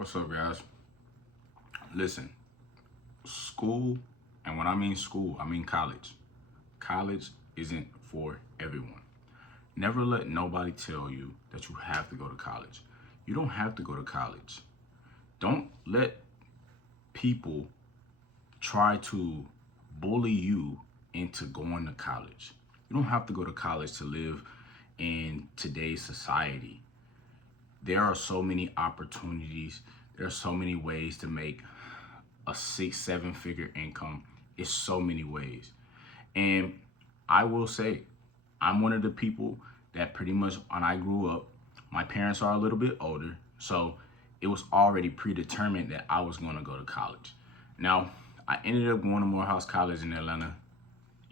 What's up, guys? Listen, school, and when I mean school, I mean college. College isn't for everyone. Never let nobody tell you that you have to go to college. You don't have to go to college. Don't let people try to bully you into going to college. You don't have to go to college to live in today's society. There are so many opportunities. There are so many ways to make a 6, 7 figure income. It's so many ways. And I will say, I'm one of the people that pretty much when I grew up, my parents are a little bit older. So it was already predetermined that I was going to go to college. Now, I ended up going to Morehouse College in Atlanta.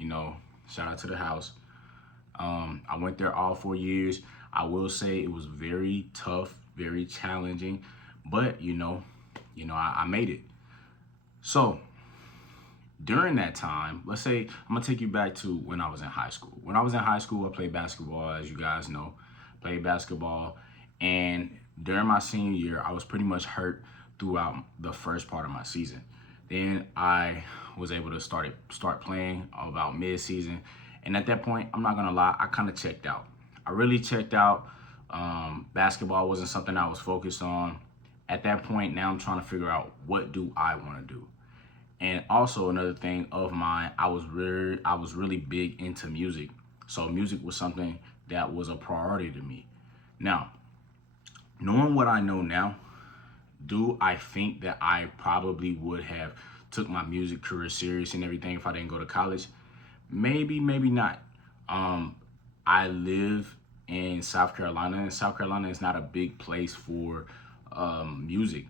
Shout out to the house. I went there all 4 years. I will say it was very tough, very challenging, but I made it. So during that time, let's say I'm gonna take you back to when I was in high school. When I was in high school, I played basketball, as you guys know, played basketball. And during my senior year, I was pretty much hurt throughout the first part of my season. Then I was able to start playing about mid-season. And at that point, I'm not gonna lie, I kind of checked out. I really checked out. Basketball wasn't something I was focused on. At that point, now I'm trying to figure out what do I want to do. And also another thing of mine, I was really big into music. So music was something that was a priority to me. Now, knowing what I know now, do I think that I probably would have took my music career serious and everything if I didn't go to college? Maybe, maybe not. I live in South Carolina, and South Carolina is not a big place for music.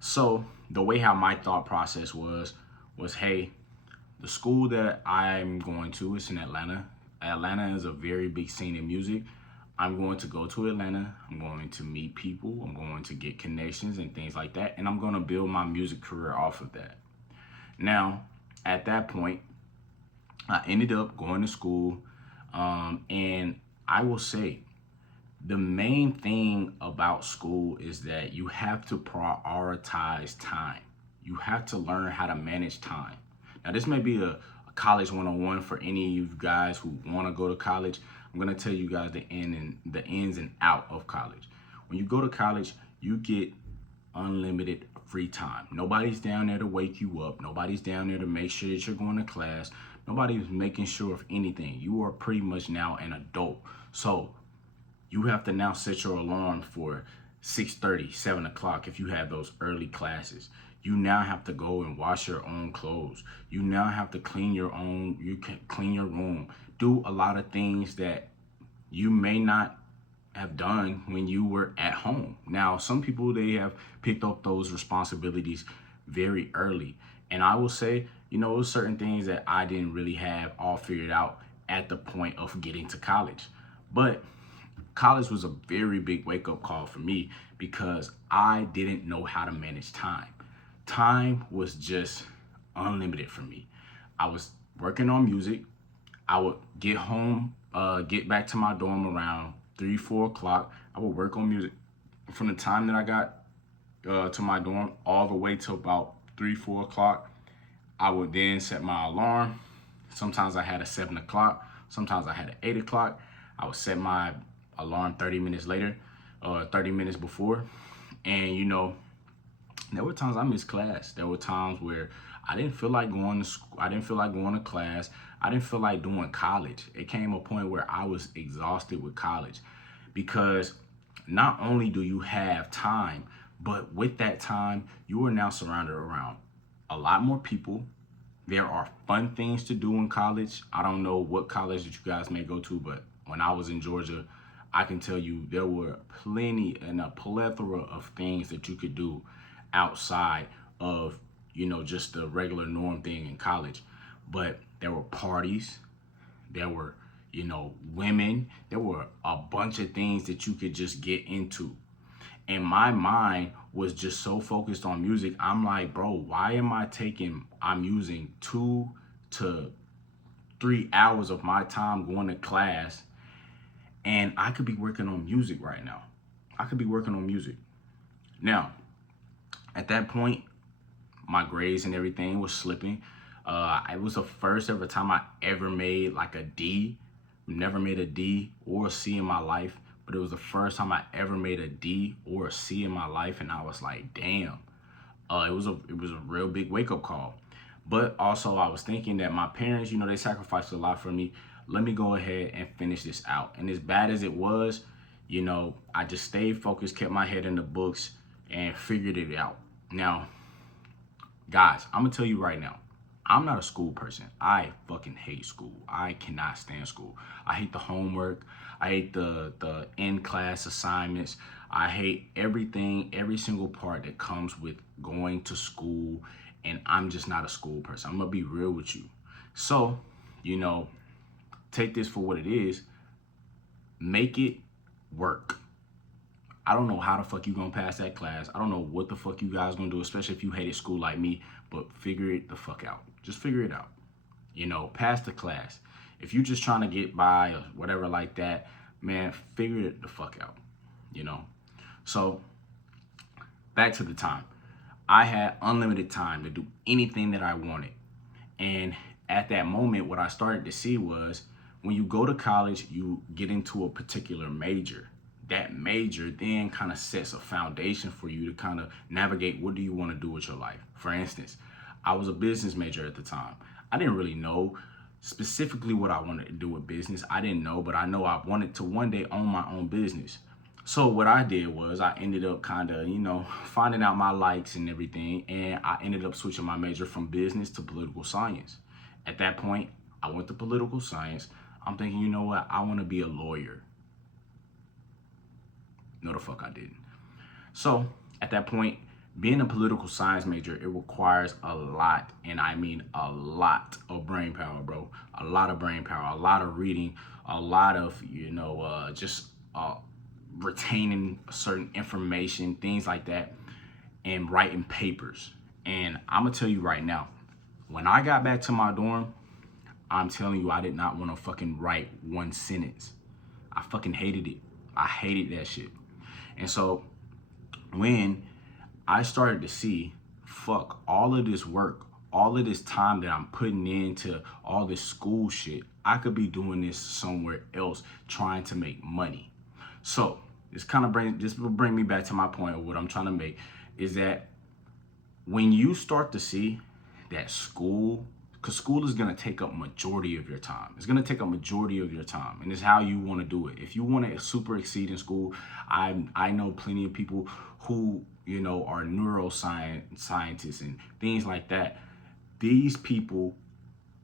So the way how my thought process was, hey, the school that I'm going to is in Atlanta. Atlanta is a very big scene in music. I'm going to go to Atlanta. I'm going to meet people. I'm going to get connections and things like that. And I'm going to build my music career off of that. Now, at that point, I ended up going to school. And I will say, the main thing about school is that you have to prioritize time. You have to learn how to manage time. Now, this may be a college 101 for any of you guys who want to go to college. I'm going to tell you guys the ins and out of college. When you go to college, you get unlimited free time. Nobody's down there to wake you up. Nobody's down there to make sure that you're going to class. Nobody's making sure of anything. You are pretty much now an adult. So you have to now set your alarm for 6:30, 7 o'clock if you have those early classes. You now have to go and wash your own clothes. You now have to you can clean your room. Do a lot of things that you may not have done when you were at home. Now, some people, they have picked up those responsibilities very early. And I will say, it was certain things that I didn't really have all figured out at the point of getting to college. But college was a very big wake-up call for me because I didn't know how to manage time. Time was just unlimited for me. I was working on music. I would get home, get back to my dorm around 3, 4 o'clock. I would work on music from the time that I got to my dorm all the way to about 3, 4 o'clock. I would then set my alarm. Sometimes I had a 7 o'clock. Sometimes I had an 8 o'clock. I would set my alarm 30 minutes later, 30 minutes before. And, there were times I missed class. There were times where I didn't feel like going to school. I didn't feel like going to class. I didn't feel like doing college. It came a point where I was exhausted with college because not only do you have time, but with that time, you are now surrounded around a lot more people. There are fun things to do in college. I don't know what college that you guys may go to, but when I was in Georgia, I can tell you there were plenty and a plethora of things that you could do outside of, just the regular norm thing in college. But there were parties, there were, women, there were a bunch of things that you could just get into. And my mind was just so focused on music. I'm like, bro, why am I'm using 2 to 3 hours of my time going to class, and I could be working on music right now. I could be working on music. Now, At that point, my grades and everything was slipping. It was the first ever time I ever made like a D. Never made a D or a C in my life, but it was the first time I ever made a D or a C in my life, and I was like, damn. It was a real big wake up call. But also I was thinking that my parents, they sacrificed a lot for me. Let me go ahead and finish this out. And as bad as it was, I just stayed focused, kept my head in the books, and figured it out. Now, guys, I'm gonna tell you right now, I'm not a school person. I fucking hate school. I cannot stand school. I hate the homework. I hate the in-class assignments. I hate everything, every single part that comes with going to school, and I'm just not a school person. I'm gonna be real with you. So, you know, take this for what it is. Make it work. I don't know how the fuck you gonna pass that class. I don't know what the fuck you guys gonna do, especially if you hated school like me, but figure it the fuck out. Just figure it out. Pass the class. If you just trying to get by or whatever like that, man, figure it the fuck out. So back to the time. I had unlimited time to do anything that I wanted. And at that moment, what I started to see was when you go to college, you get into a particular major. That major then kind of sets a foundation for you to kind of navigate what do you want to do with your life. For instance, I was a business major at the time. I didn't really know specifically what I wanted to do with business. I didn't know, but I know I wanted to one day own my own business. So what I did was I ended up kind of, finding out my likes and everything. And I ended up switching my major from business to political science. At that point, I went to political science. I'm thinking, you know what? I want to be a lawyer. No, the fuck I didn't. So at that point, being a political science major, it requires a lot, and I mean a lot of brain power, bro. A lot of brain power, a lot of reading, a lot of, just retaining certain information, things like that, and writing papers. And I'm gonna tell you right now, when I got back to my dorm, I'm telling you, I did not want to fucking write one sentence. I fucking hated it. I hated that shit. And so when I started to see, fuck, all of this work, all of this time that I'm putting into all this school shit, I could be doing this somewhere else trying to make money. So this will bring me back to my point of what I'm trying to make is that when you start to see that school, because school is going to take up majority of your time. It's going to take up majority of your time, and it's how you want to do it. If you want to super exceed in school, I know plenty of people who, are neuroscientists and things like that. These people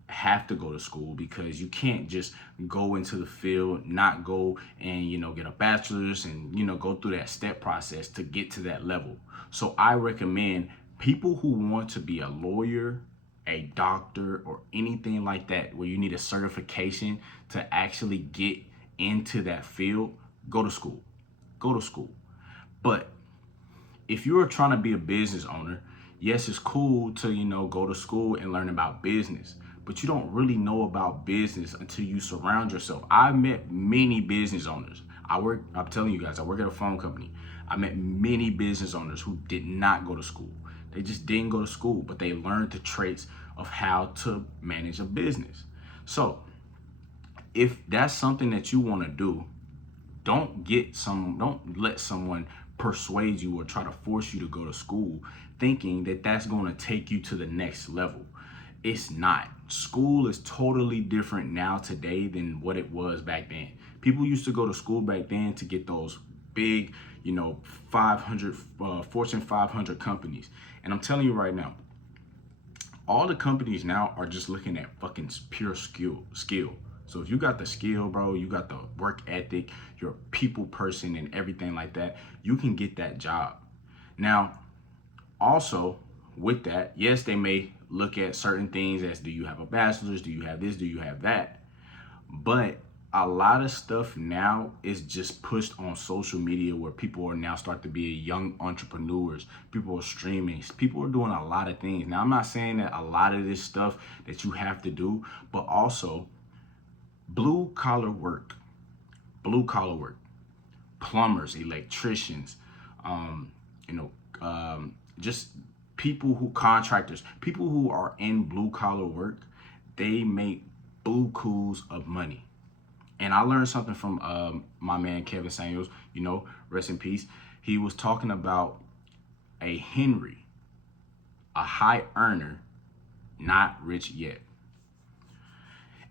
have to go to school because you can't just go into the field, not go and, get a bachelor's and, go through that step process to get to that level. So I recommend people who want to be a lawyer, a doctor, or anything like that, where you need a certification to actually get into that field, go to school. Go to school. But if you're trying to be a business owner, yes, it's cool to, go to school and learn about business, but you don't really know about business until you surround yourself. I've met many business owners. I'm telling you guys, I work at a phone company. I met many business owners who did not go to school. They just didn't go to school, but they learned the traits of how to manage a business. So if that's something that you want to do, don't let someone persuade you or try to force you to go to school thinking that that's going to take you to the next level. It's not. School is totally different now today than what it was back then. People used to go to school back then to get those big, 500 Fortune 500 companies. And I'm telling you right now, all the companies now are just looking at fucking pure skill. So if you got the skill, bro, you got the work ethic, you're a people person and everything like that, you can get that job. Now, also with that, yes, they may look at certain things as, do you have a bachelor's? Do you have this? Do you have that? But a lot of stuff now is just pushed on social media where people are now start to be young entrepreneurs. People are streaming. People are doing a lot of things. Now, I'm not saying that a lot of this stuff that you have to do, but also blue collar work, plumbers, electricians, just people who contractors, people who are in blue collar work, they make bukus of money. And I learned something from my man Kevin Samuels, you know, rest in peace. He was talking about a Henry, a high earner, not rich yet.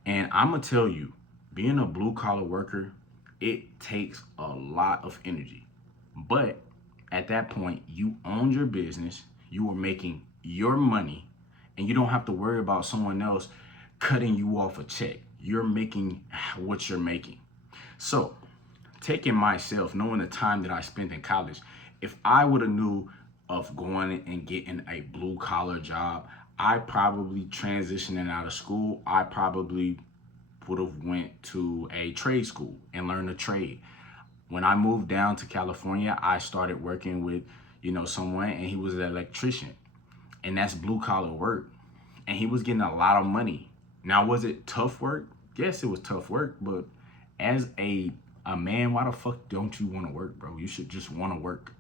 And I'm gonna tell you, being a blue collar worker, it takes a lot of energy. But at that point, you own your business, you are making your money, and you don't have to worry about someone else cutting you off a check. You're making what you're making. So, taking myself, knowing the time that I spent in college, if I would have knew of going and getting a blue collar job, I probably transitioning out of school, I probably would have went to a trade school and learned a trade. When I moved down to California, I started working with, you know, someone, and he was an electrician, and that's blue collar work. And he was getting a lot of money. Now, was it tough work? Yes, it was tough work, but as a man, why the fuck don't you want to work, bro? You should just want to work.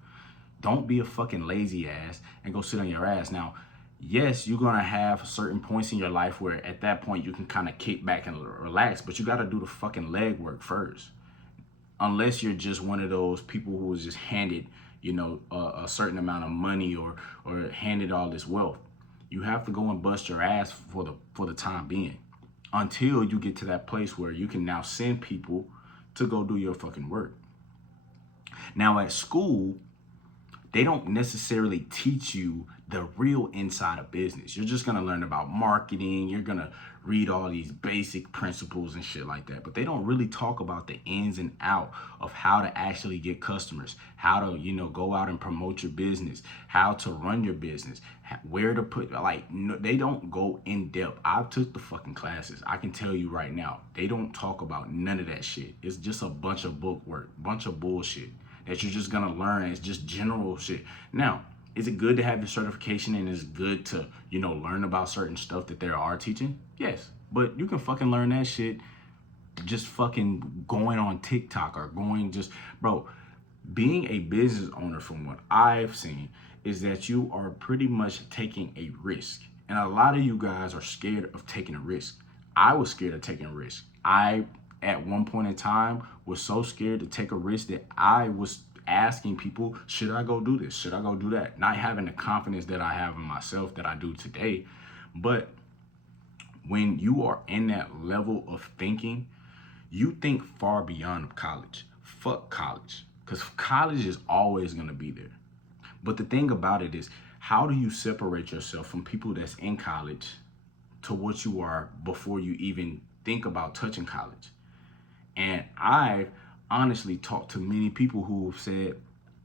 Don't be a fucking lazy ass and go sit on your ass. Now, yes, you're gonna have certain points in your life where at that point you can kind of kick back and relax, but you gotta do the fucking leg work first. Unless you're just one of those people who was just handed, you know, a certain amount of money or handed all this wealth. You have to go and bust your ass for the time being, until you get to that place where you can now send people to go do your fucking work. Now at school, they don't necessarily teach you the real inside of business. You're just gonna learn about marketing. You're gonna read all these basic principles and shit like that. But they don't really talk about the ins and out of how to actually get customers, how to, you know, go out and promote your business, how to run your business, where to put, like, no, they don't go in depth. I've took the fucking classes. I can tell you right now, they don't talk about none of that shit. It's just a bunch of book work, bunch of bullshit that you're just gonna learn. It's just general shit. Now, is it good to have your certification and it's good to, you know, learn about certain stuff that they are teaching? Yes, but you can fucking learn that shit just fucking going on TikTok or going just, bro, being a business owner from what I've seen is that you are pretty much taking a risk. And a lot of you guys are scared of taking a risk. I was scared of taking a risk. I, at one point in time, was so scared to take a risk that I was asking people, should I go do this? Should I go do that? Not having the confidence that I have in myself that I do today. But when you are in that level of thinking, you think far beyond college. Fuck college. Because college is always going to be there. But the thing about it is, how do you separate yourself from people that's in college to what you are before you even think about touching college? And I've honestly talked to many people who have said,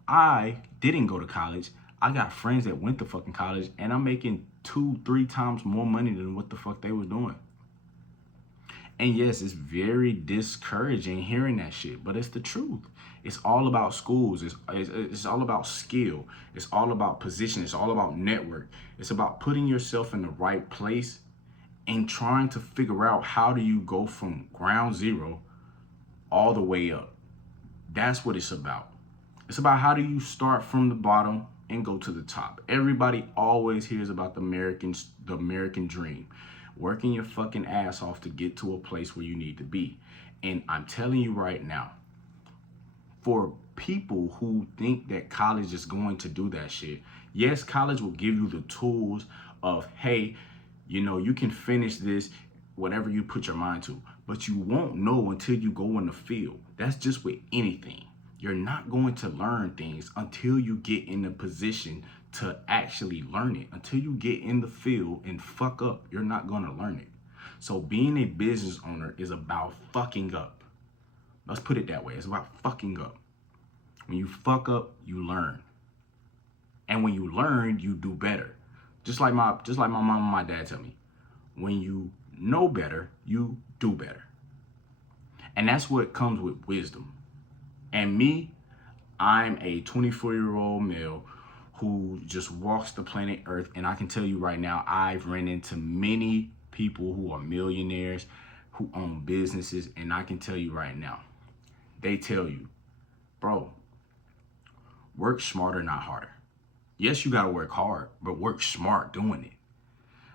I didn't go to college. I got friends that went to fucking college and I'm making 2-3 times more money than what the fuck they was doing. And yes, it's very discouraging hearing that shit, but it's the truth. It's all about schools. It's all about skill. It's all about position. It's all about network. It's about putting yourself in the right place and trying to figure out how do you go from ground zero all the way up. That's what it's about. It's about how do you start from the bottom and go to the top. Everybody always hears about the American dream. Working your fucking ass off to get to a place where you need to be. And I'm telling you right now, for people who think that college is going to do that shit, yes, college will give you the tools of, hey, you know, you can finish this, whatever you put your mind to, but you won't know until you go in the field. That's just with anything. You're not going to learn things until you get in the position to actually learn it. Until you get in the field and fuck up, you're not going to learn it. So being a business owner is about fucking up. Let's put it that way. It's about fucking up. When you fuck up, you learn. And when you learn, you do better. Just like my mom and my dad tell me. When you know better, you do better. And that's what comes with wisdom. And me, I'm a 24-year-old male who just walks the planet Earth. And I can tell you right now, I've ran into many people who are millionaires, who own businesses. And I can tell you right now, they tell you, bro, work smarter, not harder. Yes, you got to work hard, but work smart doing it.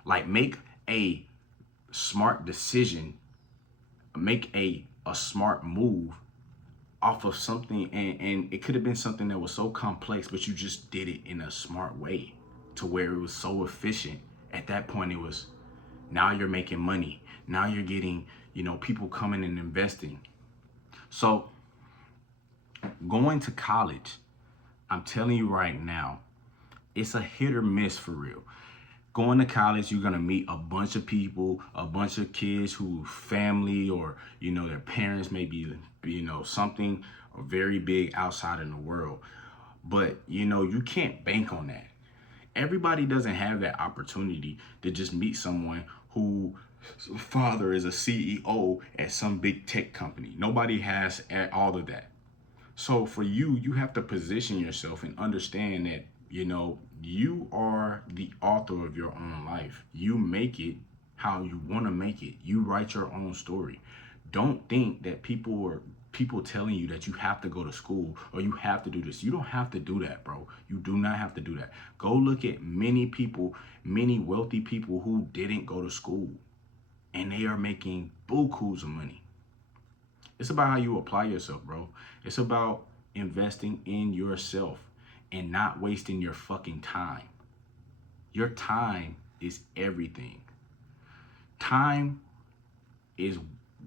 Like, make a smart decision, make a smart move off of something, and it could have been something that was so complex, but you just did it in a smart way to where it was so efficient. At that point, it was, now you're making money. Now you're getting, people coming and investing. So going to college, I'm telling you right now, it's a hit or miss for real. Going to college, you're gonna meet a bunch of people, a bunch of kids who family or their parents may be something very big outside in the world. But you can't bank on that. Everybody doesn't have that opportunity to just meet someone who father is a CEO at some big tech company. Nobody has all of that. So for you, you have to position yourself and understand that, you are the author of your own life. You make it how you want to make it. You write your own story. Don't think that people telling you that you have to go to school or you have to do this. You don't have to do that, bro. You do not have to do that. Go look at many people, many wealthy people who didn't go to school and they are making bukus of money. It's about how you apply yourself, bro. It's about investing in yourself and not wasting your fucking time. Your time is everything. Time is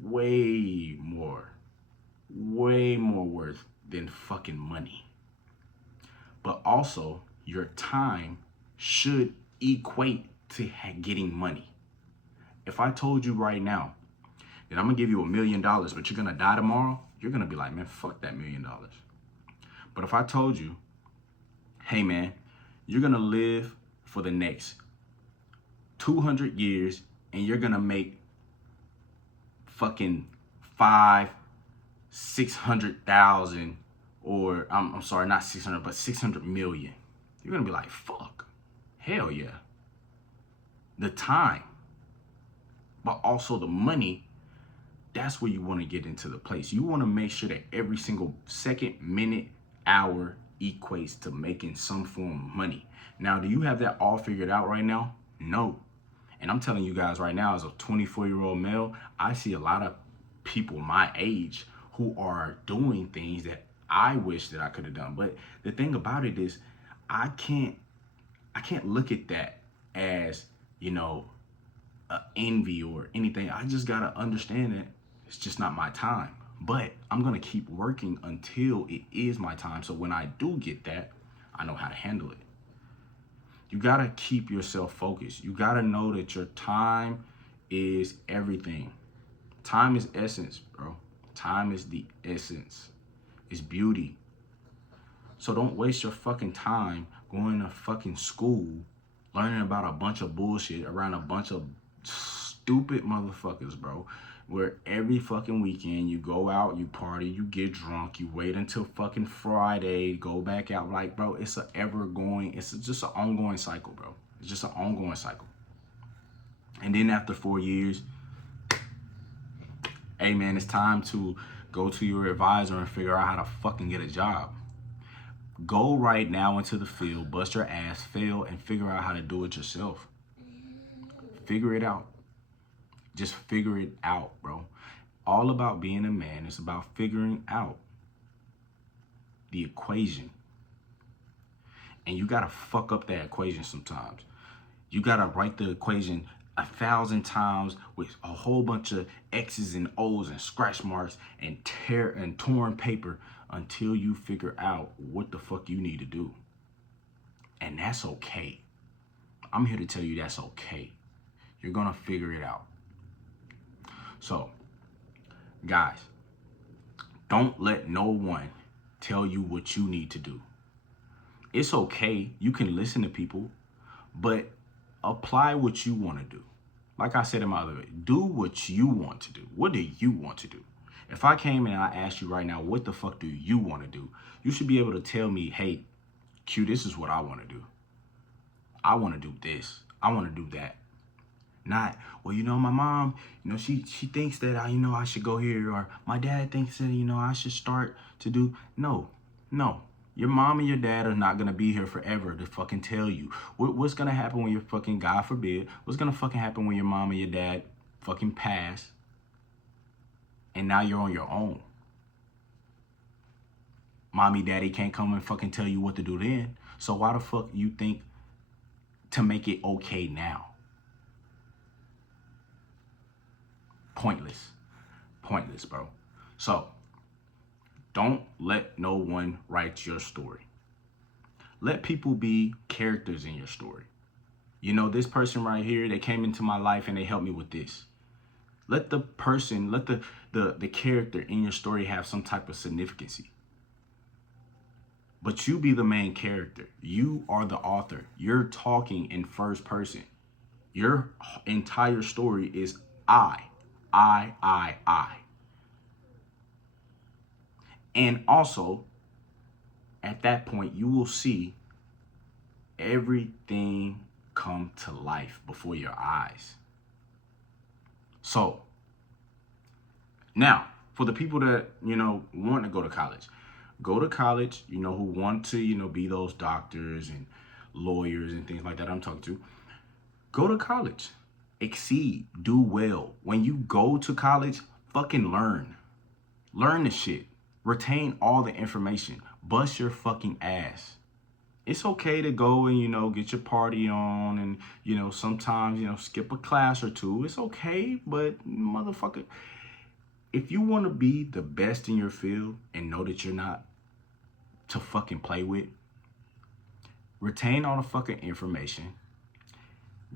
way more worth than fucking money. But also, your time should equate to getting money. If I told you right now that I'm gonna give you $1 million, but you're gonna die tomorrow, you're gonna be like, man, fuck that $1 million. But if I told you, hey man, you're gonna live for the next 200 years and you're gonna make fucking 600,000, or I'm sorry, not 600, but 600 million. You're gonna be like, fuck, hell yeah. The time, but also the money, that's where you want to get into the place. You want to make sure that every single second, minute, hour equates to making some form of money. Now, do you have that all figured out right now? No. And I'm telling you guys right now, as a 24-year-old male, I see a lot of people my age who are doing things that I wish that I could have done. But the thing about it is, I can't look at that as, envy or anything. I just gotta understand that it's just not my time. But I'm gonna keep working until it is my time. So when I do get that, I know how to handle it. You gotta keep yourself focused. You gotta know that your time is everything. Time is essence, bro. Time is the essence. It's beauty. So don't waste your fucking time going to fucking school, learning about a bunch of bullshit around a bunch of stupid motherfuckers, bro. Where every fucking weekend you go out, you party, you get drunk, you wait until fucking Friday, go back out. Like, bro, it's just an ongoing cycle, bro. It's just an ongoing cycle. And then after 4 years, hey man, it's time to go to your advisor and figure out how to fucking get a job. Go right now into the field, bust your ass, fail, and figure out how to do it yourself. Figure it out. Just figure it out, bro. All about being a man is about figuring out the equation. And you gotta fuck up that equation sometimes. You gotta write the equation 1,000 times with a whole bunch of X's and O's and scratch marks and torn paper until you figure out what the fuck you need to do. And that's okay. I'm here to tell you that's okay. You're gonna figure it out. So, guys, don't let no one tell you what you need to do. It's okay. You can listen to people, but apply what you want to do. Like I said in my other video, do what you want to do. What do you want to do? If I came and I asked you right now, what the fuck do you want to do? You should be able to tell me, hey, Q, this is what I want to do. I want to do this. I want to do that. Not, well, my mom, she thinks that I should go here, or my dad thinks that, I should start to do. No. Your mom and your dad are not gonna be here forever to fucking tell you what's gonna happen when you're fucking, God forbid, what's gonna fucking happen when your mom and your dad fucking pass and now you're on your own. Mommy, daddy can't come and fucking tell you what to do then. So why the fuck you think to make it okay now? Pointless. Pointless, bro. So don't let no one write your story. Let people be characters in your story. You know, this person right here, they came into my life and they helped me with this. Let the person, let the character in your story have some type of significance. But you be the main character. You are the author. You're talking in first person. Your entire story is I. And also, at that point, you will see everything come to life before your eyes. So, now, for the people that, you know, want to go to college, you know, who want to, you know, be those doctors and lawyers and things like that I'm talking to, go to college. Exceed. Do well. When you go to college, fucking learn. Learn the shit. Retain all the information. Bust your fucking ass. It's okay to go and, you know, get your party on and, you know, sometimes, you know, skip a class or two. It's okay, but motherfucker, if you want to be the best in your field and know that you're not to fucking play with, retain all the fucking information.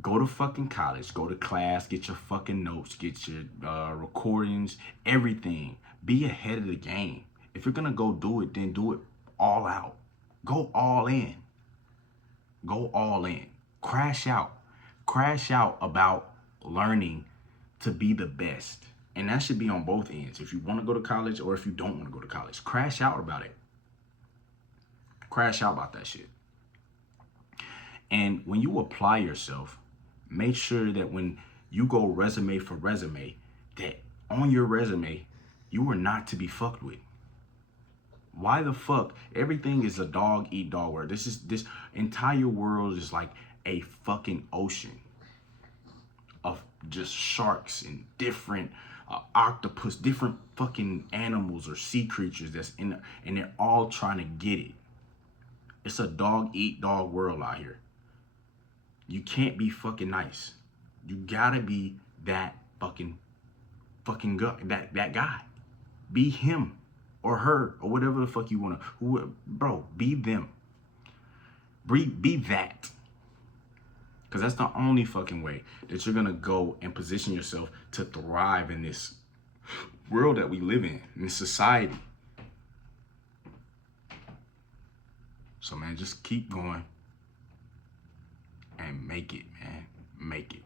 Go to fucking college, go to class, get your fucking notes, get your recordings, everything. Be ahead of the game. If you're gonna go do it, then do it all out. Go all in. Go all in. Crash out. Crash out about learning to be the best. And that should be on both ends. If you want to go to college or if you don't want to go to college, crash out about it. Crash out about that shit. And when you apply yourself, make sure that when you go resume for resume, that on your resume, you are not to be fucked with. Why the fuck? Everything is a dog eat dog world. This entire world is like a fucking ocean of just sharks and different octopus, different fucking animals or sea creatures that's in there, and they're all trying to get it. It's a dog eat dog world out here. You can't be fucking nice. You gotta be that fucking that guy. Be him or her or whatever the fuck you wanna. Bro, be them. Be that. Because that's the only fucking way that you're gonna go and position yourself to thrive in this world that we live in this society. So man, just keep going and make it, man. Make it.